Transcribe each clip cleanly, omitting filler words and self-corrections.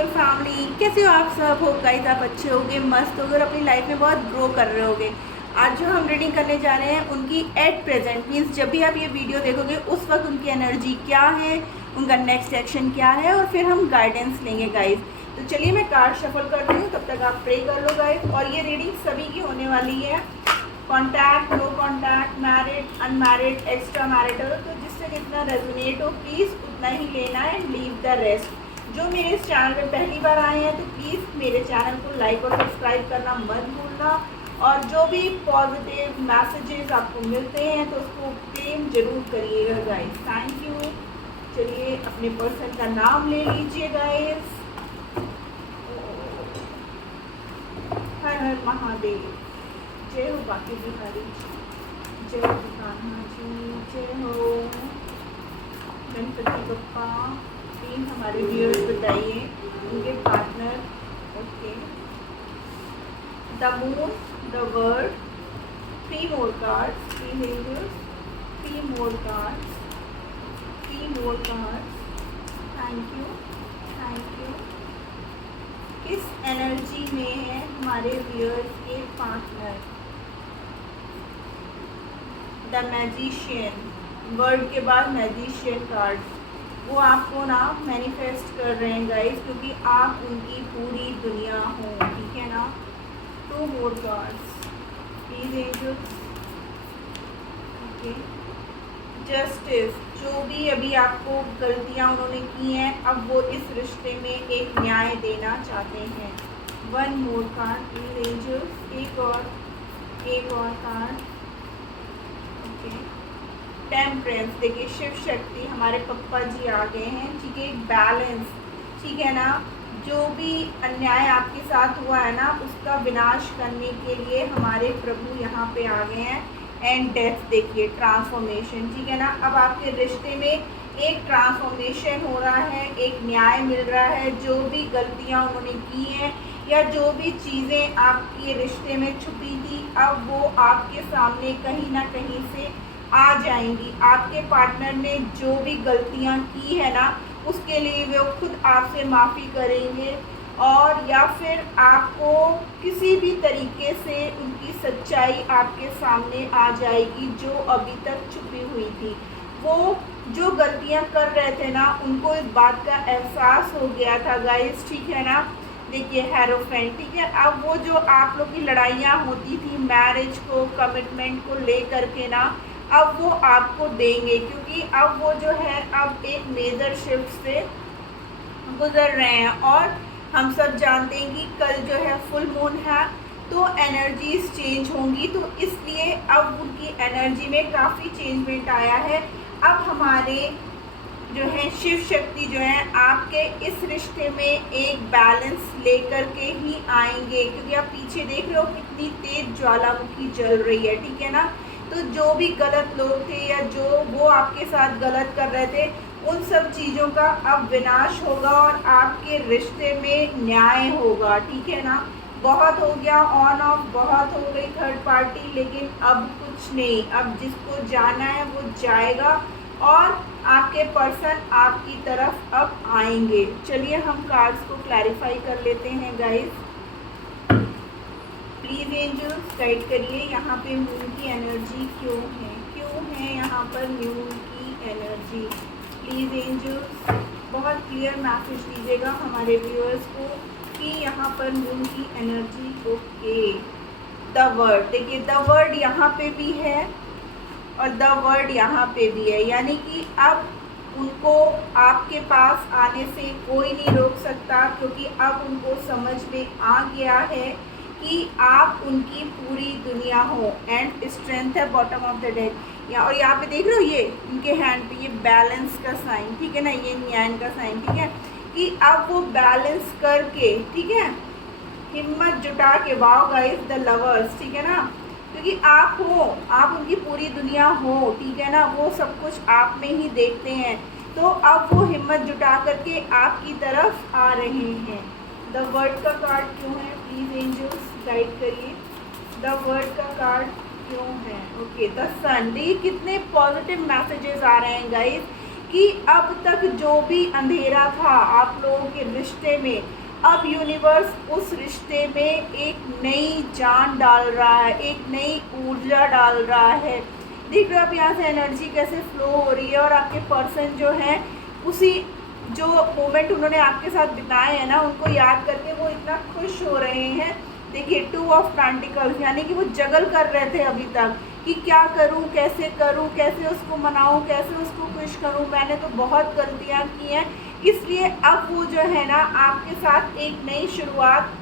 Your family, कैसे हो आप सब? हो गाइस, आप अच्छे होगे, मस्त होगे और अपनी लाइफ में बहुत ग्रो कर रहे होगे। आज जो हम रीडिंग करने जा रहे हैं उनकी एट प्रेजेंट मीन्स जब भी आप ये वीडियो देखोगे उस वक्त उनकी एनर्जी क्या है, उनका नेक्स्ट एक्शन क्या है और फिर हम गाइडेंस लेंगे गाइस। तो चलिए मैं कार्ड शफल करती हूँ, तब तक आप प्रे कर लो गाइस। और ये रीडिंग सभी की होने वाली है, contact, no contact, married, unmarried, extra marital. तो जिससे जितना रेजोनेट हो प्लीज़ उतना ही लेना है, लीव द रेस्ट। जो मेरे इस चैनल पे पहली बार आए हैं तो प्लीज़ मेरे चैनल को लाइक और सब्सक्राइब करना मत भूलना। और जो भी पॉजिटिव मैसेजेस आपको मिलते हैं तो उसको प्रेम जरूर करिएगा गाइस। Thank you. चलिए अपने पर्सन का नाम ले लीजिए गाइस। हर हर महादेव। जय हो बाकी बिहारी, जय हो कान्हा जी, जय हो गणपति बप्पा। प्लीज हमारे व्यूअर्स बताइए उनके partner. Okay, the moon, the word, 3 more cards, 3 angels, 3 more cards, 3 more cards। Thank you, thank you. किस एनर्जी में है हमारे व्यूअर्स के पार्टनर? द मैजिशियन, वर्ड के बाद मैजिशियन कार्ड। वो आपको ना मैनिफेस्ट कर रहे हैं गाइस, क्योंकि आप उनकी पूरी दुनिया हो, ठीक है ना। 2 more cards, please angels. Okay, justice, जो भी अभी आपको गलतियां उन्होंने की हैं अब वो इस रिश्ते में एक न्याय देना चाहते हैं। 1 more कार्ड, प्लीज एंजल्स। एक और कार्ड। Okay, temperance. देखिए शिव शक्ति, हमारे पप्पा जी आ गए हैं, ठीक है। एक बैलेंस, ठीक है ना। जो भी अन्याय आपके साथ हुआ है ना उसका विनाश करने के लिए हमारे प्रभु यहाँ पे आ गए हैं। एंड डेथ, देखिए ट्रांसफॉर्मेशन, ठीक है ना। अब आपके रिश्ते में एक ट्रांसफॉर्मेशन हो रहा है, एक न्याय मिल रहा है। जो भी गलतियाँ उन्होंने की हैं या जो भी चीज़ें आपके रिश्ते में छुपी थी अब वो आपके सामने कहीं ना कहीं से आ जाएंगी। आपके पार्टनर ने जो भी गलतियां की है ना उसके लिए वो खुद आपसे माफ़ी करेंगे और या फिर आपको किसी भी तरीके से उनकी सच्चाई आपके सामने आ जाएगी जो अभी तक छुपी हुई थी। वो जो गलतियां कर रहे थे ना उनको इस बात का एहसास हो गया था गाइस, ठीक है ना। देखिए हेरोफेंट, ठीक है। अब वो जो आप लोग की लड़ाइयाँ होती थी मैरिज को, कमिटमेंट को लेकर के ना, अब वो आपको देंगे, क्योंकि अब वो जो है अब एक मेजर शिफ्ट से गुजर रहे हैं। और हम सब जानते हैं कि कल जो है फुल मून है तो एनर्जीज चेंज होंगी, तो इसलिए अब उनकी एनर्जी में काफ़ी चेंजमेंट आया है। अब हमारे जो है शिव शक्ति जो है आपके इस रिश्ते में एक बैलेंस लेकर के ही आएंगे, क्योंकि आप पीछे देख रहे हो कितनी तेज ज्वालामुखी जल रही है, ठीक है ना। तो जो भी गलत लोग थे या जो वो आपके साथ गलत कर रहे थे उन सब चीज़ों का अब विनाश होगा और आपके रिश्ते में न्याय होगा, ठीक है ना। बहुत हो गया ऑन ऑफ, बहुत हो गई थर्ड पार्टी, लेकिन अब कुछ नहीं। अब जिसको जाना है वो जाएगा और आपके पर्सन आपकी तरफ अब आएंगे। चलिए हम कार्ड्स को क्लैरिफाई कर लेते हैं गाइस। प्लीज़ एंजल्स गाइड करिए यहाँ पे मून की एनर्जी क्यों है यहाँ पर मून की एनर्जी। प्लीज़ एंजल्स बहुत क्लियर मैसेज दीजिएगा हमारे व्यूअर्स को कि यहाँ पर मून की एनर्जी। ओके, द वर्ड, देखिए द वर्ड यहाँ पे भी है और द वर्ड यहाँ पे भी है, यानी कि अब उनको आपके पास आने से कोई नहीं रोक सकता, क्योंकि अब उनको समझ में आ गया है कि आप उनकी पूरी दुनिया हो। एंड स्ट्रेंथ है बॉटम ऑफ द डेक और यहाँ पे देख रहे हो ये उनके हैंड पे ये बैलेंस का साइन, ठीक है ना, ये न्याय का साइन, ठीक है। कि अब वो बैलेंस करके, ठीक है, हिम्मत जुटा के, वाओ गाइस, द लवर्स, ठीक है ना, क्योंकि आप हो, आप उनकी पूरी दुनिया हो, ठीक है ना। वो सब कुछ आप में ही देखते हैं, तो अब वो हिम्मत जुटा करके आपकी तरफ आ रहे हैं। द वर्ड का कार्ड क्यों है? प्लीज एंजल्स गाइड करिए, द वर्ड का कार्ड क्यों है? ओके, द सन। देखिए कितने पॉजिटिव मैसेजेस आ रहे हैं गाइस कि अब तक जो भी अंधेरा था आप लोगों आपके रिश्ते में। अब यूनिवर्स उस रिश्ते में एक नई जान डाल रहा है, एक नई ऊर्जा डाल रहा है। देख रहे हो आप यहाँ से एनर्जी कैसे फ्लो हो रही है, और आपके पर्सन जो है उसी जो मोमेंट उन्होंने आपके साथ बिताए हैं ना, उनको याद करके वो इतना खुश हो रहे हैं। देखिए 2 ऑफ पेंटिकल्स, यानी कि वो जगल कर रहे थे अभी तक कि क्या करूं, कैसे उसको मनाऊं, कैसे उसको खुश करूं, मैंने तो बहुत गलतियां की हैं। इसलिए अब वो जो है ना आपके साथ एक नई शुरुआत,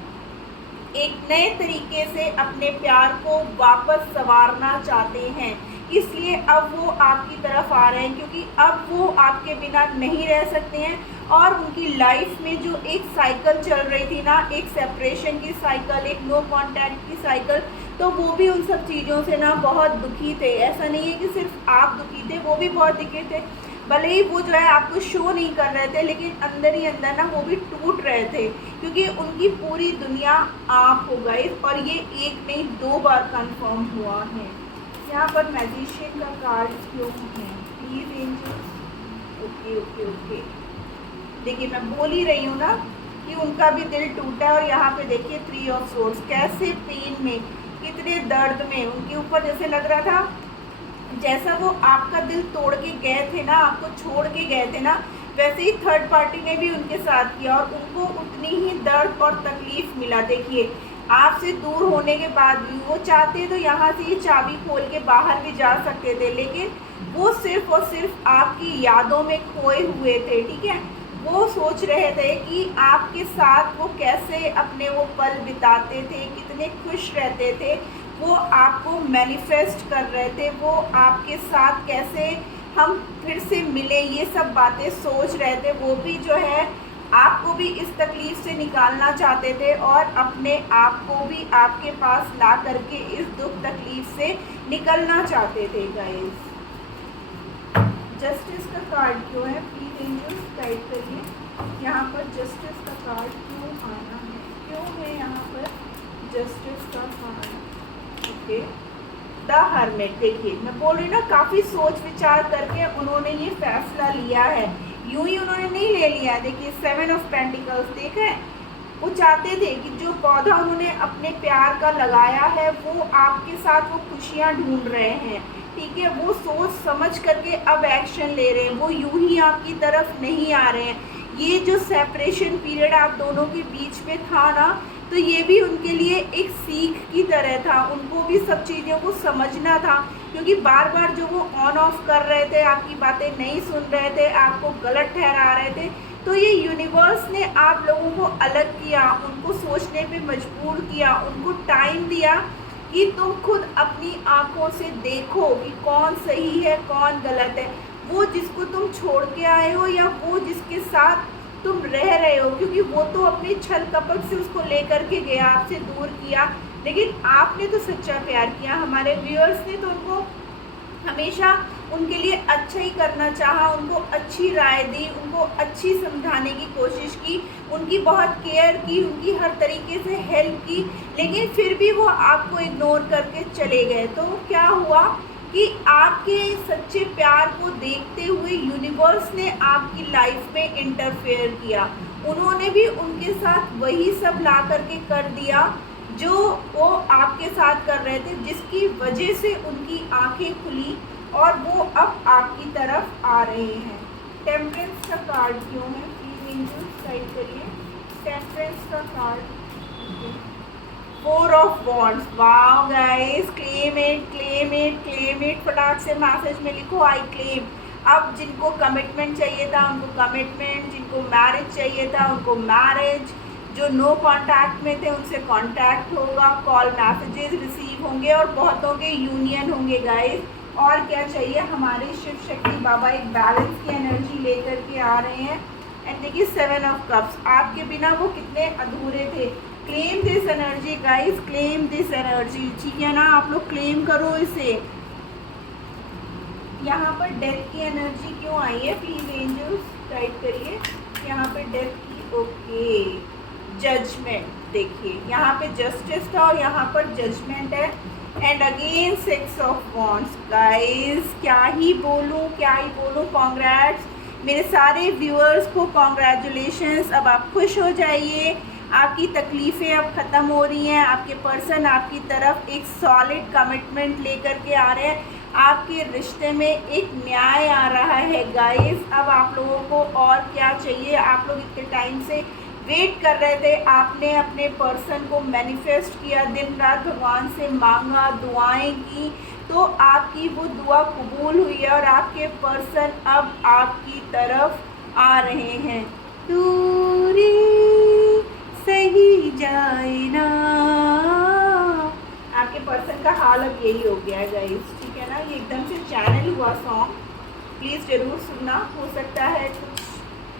एक नए तरीके से अपने प्यार को वापस संवारना चाहते हैं। इसलिए अब वो आपकी तरफ आ रहे हैं, क्योंकि अब वो आपके बिना नहीं रह सकते हैं। और उनकी लाइफ में जो एक साइकिल चल रही थी ना, एक सेपरेशन की साइकिल, एक नो कांटेक्ट की साइकिल, तो वो भी उन सब चीज़ों से ना बहुत दुखी थे। ऐसा नहीं है कि सिर्फ आप दुखी थे, वो भी बहुत दुखी थे। भले ही वो जो है आपको शो नहीं कर रहे थे, लेकिन अंदर ही अंदर ना वो भी टूट रहे थे, क्योंकि उनकी पूरी दुनिया आप हो गई। और ये एक नहीं 2 बार कंफर्म हुआ है। यहाँ पर मैजिशियन का कार्ड क्यों है प्लीज एंजल्स? ओके। देखिए मैं बोल ही रही हूँ ना कि उनका भी दिल टूटा है। और यहाँ पे देखिए 3 ऑफ सोर्ड्स, कैसे पेन में, कितने दर्द में, उनके ऊपर जैसे लग रहा था जैसा वो आपका दिल तोड़ के गए थे ना, आपको छोड़ के गए थे ना, वैसे ही थर्ड पार्टी ने भी उनके साथ किया और उनको उतनी ही दर्द और तकलीफ मिला। देखिए आपसे दूर होने के बाद भी वो चाहते तो यहाँ से ये चाबी खोल के बाहर भी जा सकते थे, लेकिन वो सिर्फ और सिर्फ आपकी यादों में खोए हुए थे। ठीक है, वो सोच रहे थे कि आपके साथ वो कैसे अपने वो पल बिताते थे, कितने खुश रहते थे, वो आपको मैनिफेस्ट कर रहे थे, वो आपके साथ कैसे हम फिर से मिले, ये सब बातें सोच रहे थे। वो भी जो है आपको भी इस तकलीफ़ से निकालना चाहते थे और अपने आप को भी आपके पास ला करके इस दुख तकलीफ़ से निकलना चाहते थे गाइस। जस्टिस का कार्ड क्यों है प्लीज एंजल्स गाइड करिए। यहाँ पर जस्टिस का कार्ड क्यों आना है, क्यों है यहाँ पर जस्टिस का कार्ड? Okay, the hermit. देखिए मैं बोल रही ना, काफ़ी सोच विचार करके उन्होंने ये फैसला लिया है, यूं ही उन्होंने नहीं ले लिया है। देखिए 7 ऑफ पेंटिकल्स देख रहे हैं, वो चाहते थे कि जो पौधा उन्होंने अपने प्यार का लगाया है वो आपके साथ वो खुशियाँ ढूंढ रहे हैं। ठीक है, वो सोच समझ करके अब एक्शन ले रहे हैं, वो यूं ही आपकी तरफ नहीं आ रहे हैं। ये जो सेपरेशन पीरियड आप दोनों के बीच में था ना, तो ये भी उनके लिए एक सीख की तरह था, उनको भी सब चीज़ों को समझना था, क्योंकि बार बार जो वो ऑन ऑफ कर रहे थे, आपकी बातें नहीं सुन रहे थे, आपको गलत ठहरा रहे थे। तो ये यूनिवर्स ने आप लोगों को अलग किया, उनको सोचने पे मजबूर किया, उनको टाइम दिया कि तुम खुद अपनी आंखों से देखो कि कौन सही है कौन गलत है, वो जिसको तुम छोड़ के आए हो या वो जिसके साथ तुम रह रहे हो। क्योंकि वो तो अपनी छल कपट से उसको लेकर के गया, आपसे दूर किया, लेकिन आपने तो सच्चा प्यार किया। हमारे व्यूअर्स ने तो उनको हमेशा उनके लिए अच्छा ही करना चाहा, उनको अच्छी राय दी, उनको अच्छी समझाने की कोशिश की, उनकी बहुत केयर की, उनकी हर तरीके से हेल्प की, लेकिन फिर भी वो आपको इग्नोर करके चले गए। तो क्या हुआ कि आपके सच्चे प्यार को देखते हुए यूनिवर्स ने आपकी लाइफ में इंटरफेयर किया। उन्होंने भी उनके साथ वही सब ला करके कर दिया जो वो आपके साथ कर रहे थे, जिसकी वजह से उनकी आंखें खुली और वो अब आपकी तरफ आ रहे हैं। टेम्परेंस का कार्ड क्यों है प्लीज एंजल्स गाइड करिए। टेम्परेंस का card 4 of wands. Wow guys, claim it, फटाक से मैसेज में लिखो आई क्लेम। अब जिनको कमिटमेंट चाहिए था उनको कमिटमेंट, जिनको मैरिज चाहिए था उनको मैरिज, जो नो कांटेक्ट में थे उनसे कांटेक्ट होगा, कॉल मैसेजेस रिसीव होंगे और बहुतों के यूनियन होंगे गाइस। और क्या चाहिए, हमारे शिव शक्ति बाबा एक बैलेंस की एनर्जी लेकर के आ रहे हैं। एंड देखिए 7 ऑफ कप्स, आपके बिना वो कितने अधूरे थे। Claim this energy guys, claim this energy, ठीक है ना, आप लोग क्लेम करो इसे। यहाँ पर डेथ की एनर्जी क्यों आई है प्लीज एंजल्स गाइड करिए। यहाँ पे डेथ की, ओके, जजमेंट। देखिए यहाँ पे जस्टिस था और यहाँ पर जजमेंट है। And again 6 of wands guys, क्या ही बोलूँ, कॉन्ग्रेट्स। मेरे सारे व्यूअर्स को कॉन्ग्रेचुलेशंस। अब आप खुश हो जाइए, आपकी तकलीफ़ें अब ख़त्म हो रही हैं। आपके पर्सन आपकी तरफ एक सॉलिड कमिटमेंट लेकर के आ रहे हैं। आपके रिश्ते में एक न्याय आ रहा है गाइस। अब आप लोगों को और क्या चाहिए? आप लोग इतने टाइम से वेट कर रहे थे, आपने अपने पर्सन को मैनिफेस्ट किया, दिन रात भगवान से मांगा, दुआएं की, तो आपकी वो दुआ कबूल हुई है और आपके पर्सन अब आपकी तरफ आ रहे हैं। दूरी सही जाए ना, आपके पर्सन का हाल अब यही हो गया है गाइस, ठीक है ना। ये एकदम से चैनल हुआ सॉन्ग, प्लीज़ ज़रूर सुनना। हो सकता है कुछ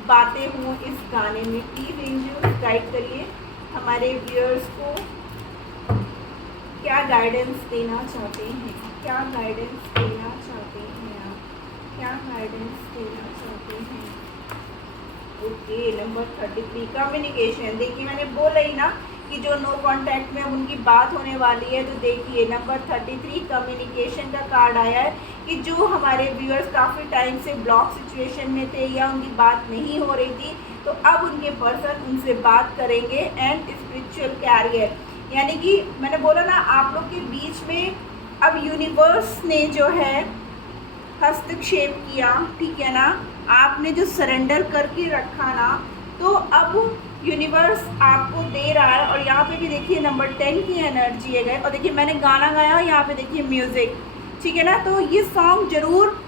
बातें हों इस गाने में, प्लीज़ एंजल्स गाइड करिए हमारे व्यूअर्स को। क्या गाइडेंस देना चाहते हैं, क्या गाइडेंस देना चाहते हैं आप, क्या गाइडेंस देना चाहते हैं? Okay, number 33 communication. देखिए मैंने बोला ही ना कि जो नो कांटेक्ट में अब उनकी बात होने वाली है, तो देखिए नंबर 33 कम्युनिकेशन का कार्ड आया है कि जो हमारे व्यूअर्स काफ़ी टाइम से ब्लॉक सिचुएशन में थे या उनकी बात नहीं हो रही थी, तो अब उनके पर्सन उनसे बात करेंगे। एंड स्पिरिचुअल कैरियर, यानी कि मैंने बोला ना आप लोग के बीच में अब यूनिवर्स ने जो है हस्तक्षेप किया, ठीक है ना। आपने जो सरेंडर करके रखा ना, तो अब यूनिवर्स आपको दे रहा है। और यहाँ पे भी देखिए नंबर 10 की एनर्जी है गए। और देखिए मैंने गाना गाया, यहाँ पे देखिए म्यूज़िक, ठीक है ना। तो ये सॉन्ग ज़रूर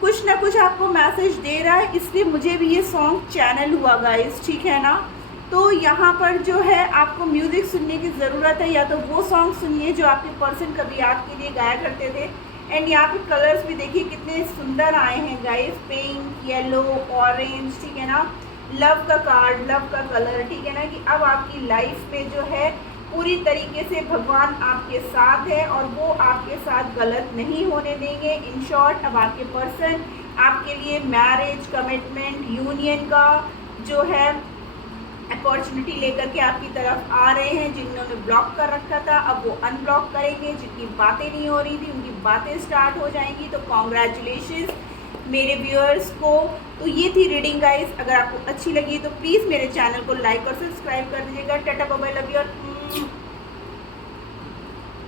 कुछ ना कुछ आपको मैसेज दे रहा है, इसलिए मुझे भी ये सॉन्ग चैनल हुआ गाइस, ठीक है ना। तो यहाँ पर जो है आपको म्यूज़िक सुनने की ज़रूरत है, या तो वो सॉन्ग सुनिए जो आपके पर्सन कभी आपके लिए गाया करते थे। एंड यहाँ पे कलर्स भी देखिए कितने सुंदर आए हैं गाइस, पिंक, येलो, ऑरेंज, ठीक है ना। लव का कार्ड, लव का कलर, ठीक है ना, कि अब आपकी लाइफ में जो है पूरी तरीके से भगवान आपके साथ है और वो आपके साथ गलत नहीं होने देंगे। इन शॉर्ट, अब आपके पर्सन आपके लिए मैरिज, कमिटमेंट, यूनियन का जो है अपॉर्चुनिटी लेकर के आपकी तरफ आ रहे हैं। जिन्होंने ब्लॉक कर रखा था अब वो अनब्लॉक करेंगे, जिनकी बातें नहीं हो रही थी उनकी बातें स्टार्ट हो जाएंगी। तो कॉन्ग्रेचुलेशंस मेरे व्यूअर्स को। तो ये थी रीडिंग गाइस, अगर आपको अच्छी लगी तो प्लीज़ मेरे चैनल को लाइक और सब्सक्राइब कर दीजिएगा। Tata bye bye, love you और